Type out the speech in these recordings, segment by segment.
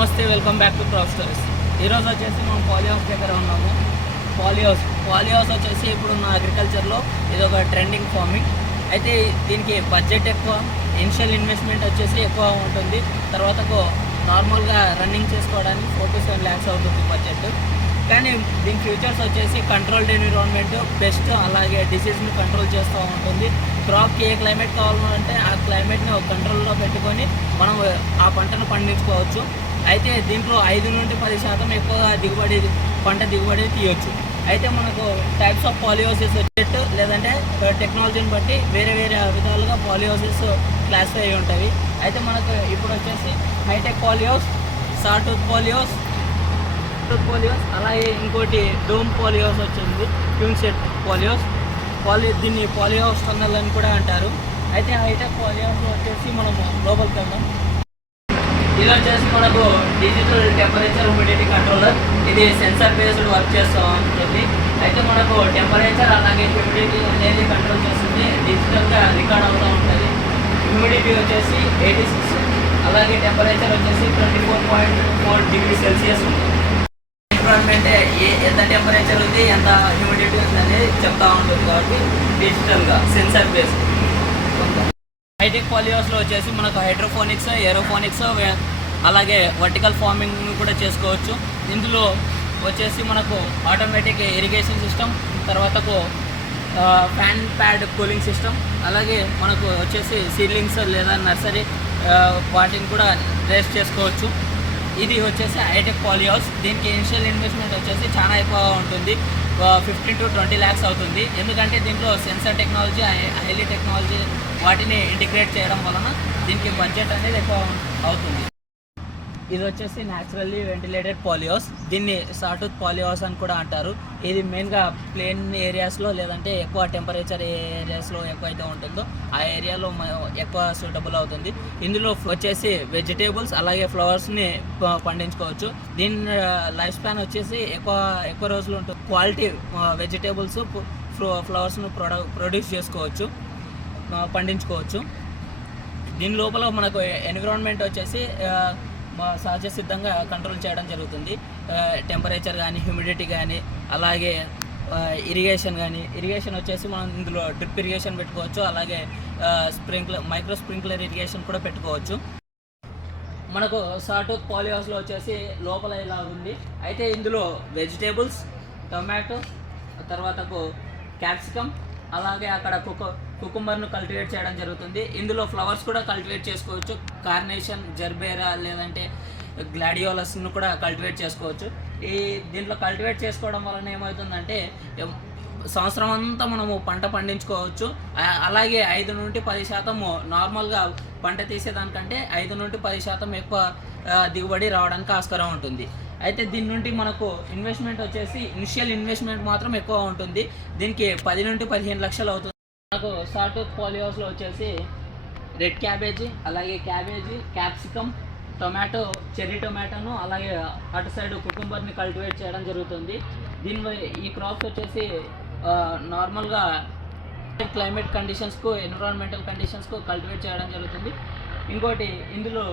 నమస్తే, welcome back to crop stories. ఈరోజు వచ్చేసి మనం పాలీహౌస్ దగ్గర ఉన్నాము. పాలీహౌస్ వచ్చేసి ఇప్పుడున్న అగ్రికల్చర్లో ఇది ఒక ట్రెండింగ్ ఫార్మింగ్. అయితే దీనికి బడ్జెట్ ఎక్కువ, ఇనిషియల్ ఇన్వెస్ట్మెంట్ వచ్చేసి ఎక్కువ ఉంటుంది. తర్వాతకు నార్మల్గా రన్నింగ్ చేసుకోవడానికి 4 to 7 lakhs అవుతుంది బడ్జెట్. కానీ దీని ఫ్యూచర్స్ వచ్చేసి కంట్రోల్డ్ ఎన్విరాన్మెంట్ బెస్ట్, అలాగే డిసీజ్ని కంట్రోల్ చేస్తూ ఉంటుంది. క్రాప్కి ఏ క్లైమేట్ కావాలంటే ఆ క్లైమేట్ని ఒక కంట్రోల్లో పెట్టుకొని మనం ఆ పంటను పండించుకోవచ్చు. అయితే దీంట్లో 5 నుండి 10% ఎక్కువగా పంట దిగుబడి తీయొచ్చు. అయితే మనకు టైప్స్ ఆఫ్ పాలీహౌసెస్ వచ్చేట్టు లేదంటే టెక్నాలజీని బట్టి వేరే విధాలుగా పాలీహౌసెస్ క్లాసిఫై అయి ఉంటాయి. అయితే మనకు ఇప్పుడు వచ్చేసి హైటెక్ పాలీహౌస్, సాటూత్ పాలీహౌస్, అలాగే ఇంకోటి డోమ్ పాలీహౌస్ వచ్చింది, క్యూన్ సెట్ పాలీహౌస్. దీన్ని పాలీహౌస్ టన్నల్ అని కూడా అంటారు. అయితే హైటెక్ పాలీహౌస్లో వచ్చేసి మనము లోపలికి వెళ్దాం. ఇది వచ్చేసి మనకు డిజిటల్ టెంపరేచర్ హ్యూమిడిటీ కంట్రోలర్. ఇది సెన్సార్ బేస్డ్ వర్క్ చేస్తూ ఉంటుంది. అయితే మనకు టెంపరేచర్ అలాగే హ్యూమిడిటీ అనేది కంట్రోల్ చేస్తుంది, డిజిటల్గా రికార్డ్ అవుతూ ఉంటుంది. హ్యూమిడిటీ వచ్చేసి 86, అలాగే టెంపరేచర్ వచ్చేసి 24.4 degrees Celsius ఉంటుంది. ఎన్విరాన్మెంట్ ఎంత టెంపరేచర్ ఉంది, ఎంత హ్యూమిడిటీ ఉంది అనేది చెప్తా ఉంటుంది కాబట్టి డిజిటల్గా సెన్సార్ బేస్. హైటెక్ పాలీహౌస్లో వచ్చేసి మనకు హైడ్రోఫోనిక్స్, ఏరోఫోనిక్స్, అలాగే వర్టికల్ ఫార్మింగ్ కూడా చేసుకోవచ్చు. ఇందులో వచ్చేసి మనకు ఆటోమేటిక్ ఇరిగేషన్ సిస్టమ్, తర్వాతకు ఫ్యాన్ ప్యాడ్ కూలింగ్ సిస్టమ్, అలాగే మనకు వచ్చేసి సీడ్లింగ్స్ లేదా నర్సరీ వాటిని కూడా రేస్ చేసుకోవచ్చు. ఇది వచ్చేసి హైటెక్ పాలీహౌస్. దీనికి ఇనిషియల్ ఇన్వెస్ట్మెంట్ వచ్చేసి చాలా ఎక్కువ ఉంటుంది, 15 to 20 lakhs అవుతుంది. ఎందుకంటే దీంట్లో సెన్సార్ టెక్నాలజీ, హైలీ టెక్నాలజీ వాటిని ఇంటిగ్రేట్ చేయడం వలన దీనికి బడ్జెట్ అనేది ఎక్కువ అవుతుంది. ఇది వచ్చేసి న్యాచురల్లీ వెంటిలేటెడ్ పాలీహౌస్. దీన్ని సాటూత్ పాలీహౌస్ అని కూడా అంటారు. ఇది మెయిన్గా ప్లేన్ ఏరియాస్లో లేదంటే ఎక్కువ టెంపరేచర్ ఏరియాస్లో ఎక్కువైతే ఉంటుందో ఆ ఏరియాలో ఎక్కువ సూటబుల్ అవుతుంది. ఇందులో వచ్చేసి వెజిటేబుల్స్ అలాగే ఫ్లవర్స్ని పండించుకోవచ్చు. దీని లైఫ్ స్పాన్ వచ్చేసి ఎక్కువ రోజులు ఉంటుంది. క్వాలిటీ వెజిటేబుల్స్, ఫ్లవర్స్ను ప్రొడ్యూస్ చేసుకోవచ్చు, పండించుకోవచ్చు. దీని లోపల మనకు ఎన్విరాన్మెంట్ వచ్చేసి సహజ సిద్ధంగా కంట్రోల్ చేయడం జరుగుతుంది. టెంపరేచర్ కానీ, హ్యూమిడిటీ కానీ, అలాగే ఇరిగేషన్ వచ్చేసి మనం ఇందులో డ్రిప్ ఇరిగేషన్ పెట్టుకోవచ్చు, అలాగే మైక్రో స్ప్రింక్లర్ ఇరిగేషన్ కూడా పెట్టుకోవచ్చు. మనకు సాటూత్ పాలీహౌస్లో వచ్చేసి లోపల ఇలా ఉంది. అయితే ఇందులో వెజిటేబుల్స్, టొమాటో, తర్వాతకు క్యాప్సికమ్, అలాగే అక్కడ కుకుంబర్ను కల్టివేట్ చేయడం జరుగుతుంది. ఇందులో ఫ్లవర్స్ కూడా కల్టివేట్ చేసుకోవచ్చు. కార్నేషన్, జర్బేరా లేదంటే గ్లాడియోలస్ను కూడా కల్టివేట్ చేసుకోవచ్చు. దీంట్లో కల్టివేట్ చేసుకోవడం వలన ఏమవుతుందంటే సంవత్సరం అంతా మనము పంట పండించుకోవచ్చు. అలాగే 5 నుండి 10% నార్మల్గా పంట తీసేదానికంటే 5 నుండి 10% ఎక్కువ దిగుబడి రావడానికి ఆస్కారం ఉంటుంది. అయితే దీని నుండి మనకు ఇన్వెస్ట్మెంట్ వచ్చేసి ఇనిషియల్ ఇన్వెస్ట్మెంట్ మాత్రం ఎక్కువ ఉంటుంది. దీనికి 10 నుండి 15 లక్షలు అవుతుంది. మనకు సాటూత్ పాలీహౌస్లో వచ్చేసి రెడ్ క్యాబేజీ, అలాగే క్యాప్సికమ్, టొమాటో, చెర్రీ టొమాటోను, అలాగే అటు సైడ్ కుకుంబర్ని కల్టివేట్ చేయడం జరుగుతుంది. ఈ క్రాప్స్ వచ్చేసి నార్మల్గా క్లైమేట్ కండిషన్స్కు, ఎన్విరాన్మెంటల్ కండిషన్స్కు కల్టివేట్ చేయడం జరుగుతుంది. ఇంకోటి ఇందులో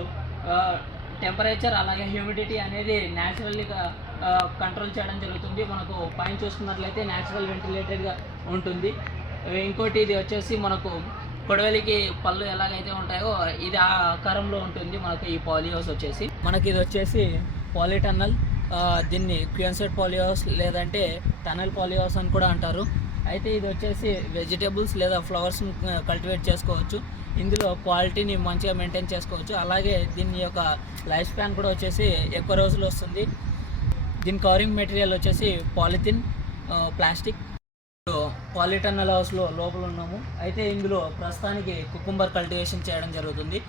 టెంపరేచర్ అలాగే హ్యూమిడిటీ అనేది న్యాచురల్గా కంట్రోల్ చేయడం జరుగుతుంది. మనకు పైన చూసుకున్నట్లయితే న్యాచురల్ వెంటిలేటెడ్గా ఉంటుంది. ఇంకోటి ఇది వచ్చేసి మనకు కొడవలికి పళ్ళు ఎలాగైతే ఉంటాయో ఇది ఆ ఆకారంలో ఉంటుంది. మనకు ఈ పాలీహౌస్ వచ్చేసి ఇది వచ్చేసి పాలీటన్నల్. దీన్ని క్యూన్సెట్ పాలీహౌస్ లేదంటే టనల్ పాలీహౌస్ అని కూడా అంటారు. అయితే ఇది వచ్చేసి వెజిటేబుల్స్ లేదా ఫ్లవర్స్ కల్టివేట్ చేసుకోవచ్చు. ఇందులో క్వాలిటీని మంచిగా మెయింటైన్ చేసుకోవచ్చు. అలాగే దీని యొక్క లైఫ్ స్పాన్ కూడా వచ్చేసి ఎక్కువ రోజులు వస్తుంది. దీని కవరింగ్ మెటీరియల్ వచ్చేసి పాలిథిన్, ప్లాస్టిక్. పాలీటన్నల్ హౌస్లో లోపల ఉన్నాము. అయితే ఇందులో ప్రస్తుతానికి కుకుంబర్ కల్టివేషన్ చేయడం జరుగుతుంది.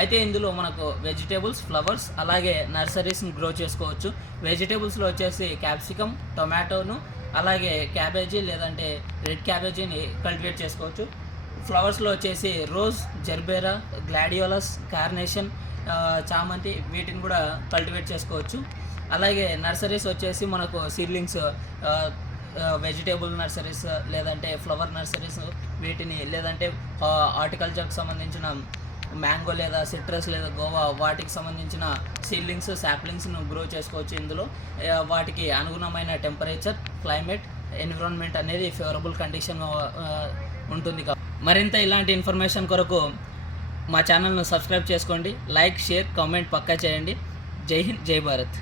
అయితే ఇందులో మనకు వెజిటేబుల్స్, ఫ్లవర్స్, అలాగే నర్సరీస్ని గ్రో చేసుకోవచ్చు. వెజిటేబుల్స్లో వచ్చేసి క్యాప్సికమ్, టొమాటోను, అలాగే క్యాబేజీ లేదంటే రెడ్ క్యాబేజీని కల్టివేట్ చేసుకోవచ్చు. ఫ్లవర్స్లో వచ్చేసి రోజ్, జర్బేరా, గ్లాడియోలస్, కార్నేషన్, చామంతి వీటిని కూడా కల్టివేట్ చేసుకోవచ్చు. అలాగే నర్సరీస్ వచ్చేసి మనకు సీడ్లింగ్స్, వెజిటేబుల్ నర్సరీస్ లేదంటే ఫ్లవర్ నర్సరీస్ వీటిని, లేదంటే హార్టికల్చర్కి సంబంధించిన మ్యాంగో లేదా సిట్రస్ లేదా గోవా వాటికి సంబంధించిన సీడ్లింగ్స్ సాప్లింగ్స్ను గ్రో చేసుకోవచ్చు. ఇందులో వాటికి అనుగుణమైన టెంపరేచర్, క్లైమేట్, ఎన్విరాన్మెంట్ అనేది ఫేవరబుల్ కండిషన్ ఉంటుంది. మరింత ఇలాంటి ఇన్ఫర్మేషన్ కొరకు మా ఛానల్ను సబ్స్క్రైబ్ చేసుకోండి. లైక్, షేర్, కామెంట్ పక్కా చేయండి. జై హింద్, జై భారత్.